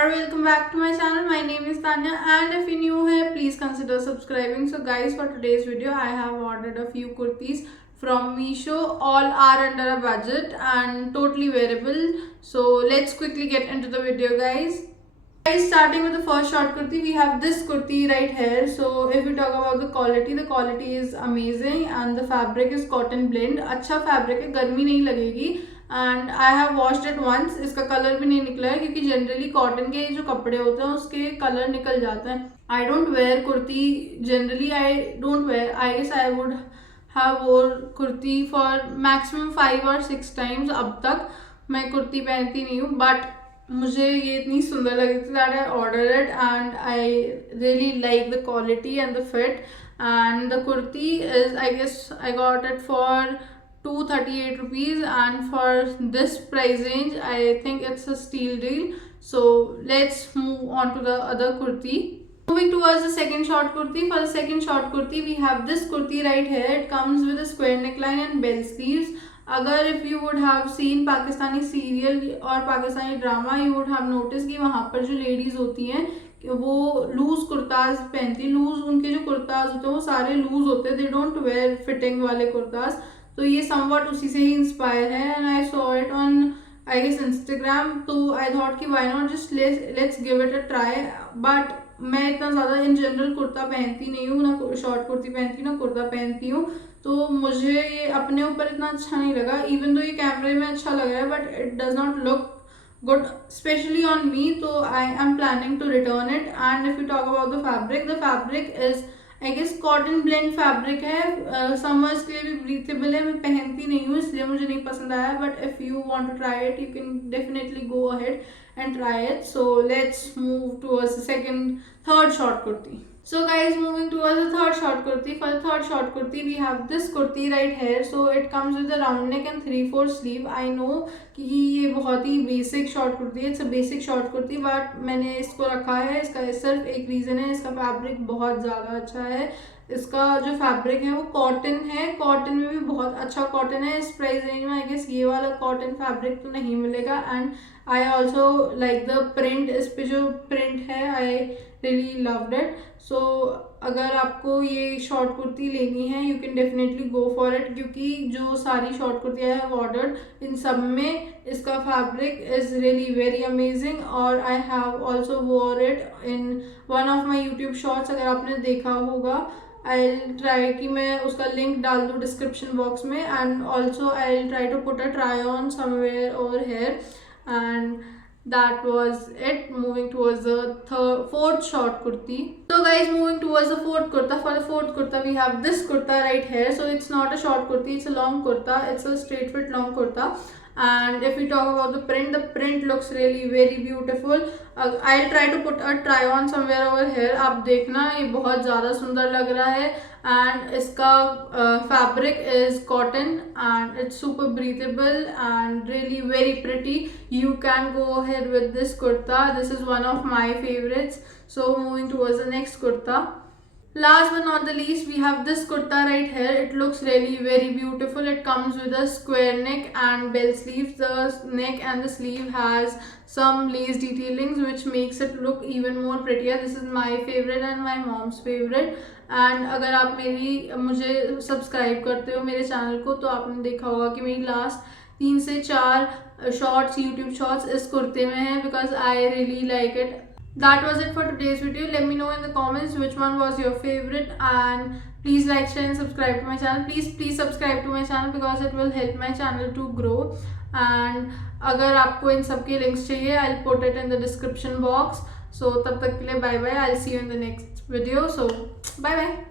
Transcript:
or welcome back to my channel. My name is Tanya, and if you're new here, please consider subscribing. So guys, for today's video I have ordered a few kurtis from Meesho. All are under a budget and totally wearable. So let's quickly get into the video, guys. Starting with the first short kurti, we have this kurti right here. So if we talk about the quality is amazing and the fabric is cotton blend. अच्छा fabric है, गर्मी नहीं लगेगी and I have washed it once. इसका colour भी नहीं निकला है क्योंकि जनरली कॉटन के जो कपड़े होते हैं उसके कलर निकल जाते हैं. I don't wear kurti generally. I don't wear. I guess I would have wore kurti for maximum 5 or 6 times. अब तक मैं कुर्ती पहनती नहीं हूँ, बट मुझे ये इतनी सुंदर लगी थी that I order it and I really like the quality and the fit. And the kurti is, I guess I got it for 238 rupees, and for this price range I think it's a steal deal. So let's move on to the other kurti. Moving towards the second short kurti. For the second short kurti we have this kurti right here. It comes with a square neckline and bell sleeves. अगर if you would have seen Pakistani serial और Pakistani drama, you would have noticed कि वहाँ पर जो ladies होती हैं वो loose kurtas पहनती है. लूज उनके जो कुर्ताज होते हैं वो सारे लूज होते हैं. दे डोंट वेयर फिटिंग वाले कुर्ताज. तो ये समवट उसी से ही इंस्पायर है and I saw it on I guess Instagram. तो आई थॉट कि why not just let's give it a try. But मैं इतना ज़्यादा इन जनरल कुर्ता पहनती नहीं हूँ, ना शॉर्ट कुर्ती पहनती हूँ ना कुर्ता पहनती हूँ. तो मुझे ये अपने ऊपर इतना अच्छा नहीं लगा. इवन तो ये कैमरे में अच्छा लग रहा है but it does not look good especially on me. So I am planning to return it. And if you talk about the fabric is I guess cotton blend fabric है. summers के लिए भी breathable है. मैं पहनती नहीं हूँ इसलिए मुझे नहीं पसंद आया, but if you want to try it you can definitely go ahead and try it. So let's move towards the third short kurti. So guys, moving towards the third short kurti. For the third short kurti we have this kurti right here. So it comes with a round neck and 3/4 sleeve. I know कि ये बहुत ही basic short kurti है. It's a basic short kurti, but मैंने इसको रखा है. इसका सिर्फ एक रीज़न है, इसका फैब्रिक बहुत ज़्यादा अच्छा है. इसका जो फैब्रिक है वो कॉटन है. कॉटन में भी बहुत अच्छा कॉटन है. इस प्राइस रेंज में आई गेस ये वाला कॉटन फैब्रिक तो नहीं मिलेगा. And I also like the print. इस पे जो प्रिंट है I really loved it. So अगर आपको ये शॉर्ट कुर्ती लेनी है you can definitely go for it, क्योंकि जो सारी शॉर्ट कुर्तियाँ आई हैव ऑर्डर्ड इन सब में इसका fabric is really very amazing. और I have also wore it in one of my YouTube shorts. अगर आपने देखा होगा आई ट्राई कि मैं उसका लिंक डाल दूँ डिस्क्रिप्शन बॉक्स में. And also I try to put a try on somewhere over here. And that was it. Moving towards the fourth short kurti. So guys, moving towards the fourth kurta. For the fourth kurta we have this kurta right here. So it's not a short kurti, it's a long kurta. It's a straight fit long kurta. And if we talk about the print looks really very beautiful. I'll try to put a try on somewhere over here. आप देखना ये बहुत ज़्यादा सुंदर लग रहा है. And इसका fabric is cotton and it's super breathable and really very pretty. You can go ahead with this kurta. This is one of my favorites. So moving towards the next kurta. Last but not the least, we have this kurta right here. It looks really very beautiful. It comes with a square neck and bell sleeves. The neck and the sleeve has some lace detailings which makes it look even more prettier. This is my favorite and my mom's favorite. And अगर आप मुझे subscribe करते हो मेरे channel को तो आपने देखा होगा कि मेरी लास्ट 3 से 4 शॉर्ट्स यूट्यूब शॉर्ट्स इस कुर्ते में है, because I really like it. That was it for today's video. Let me know in the comments which one was your favorite, and please like, share and subscribe to my channel. Please subscribe to my channel because it will help my channel to grow. And अगर आपको इन सब के links चाहिए I'll put it in the description box. So तब तक के लिए bye bye. I'll see you in the next video. So bye bye.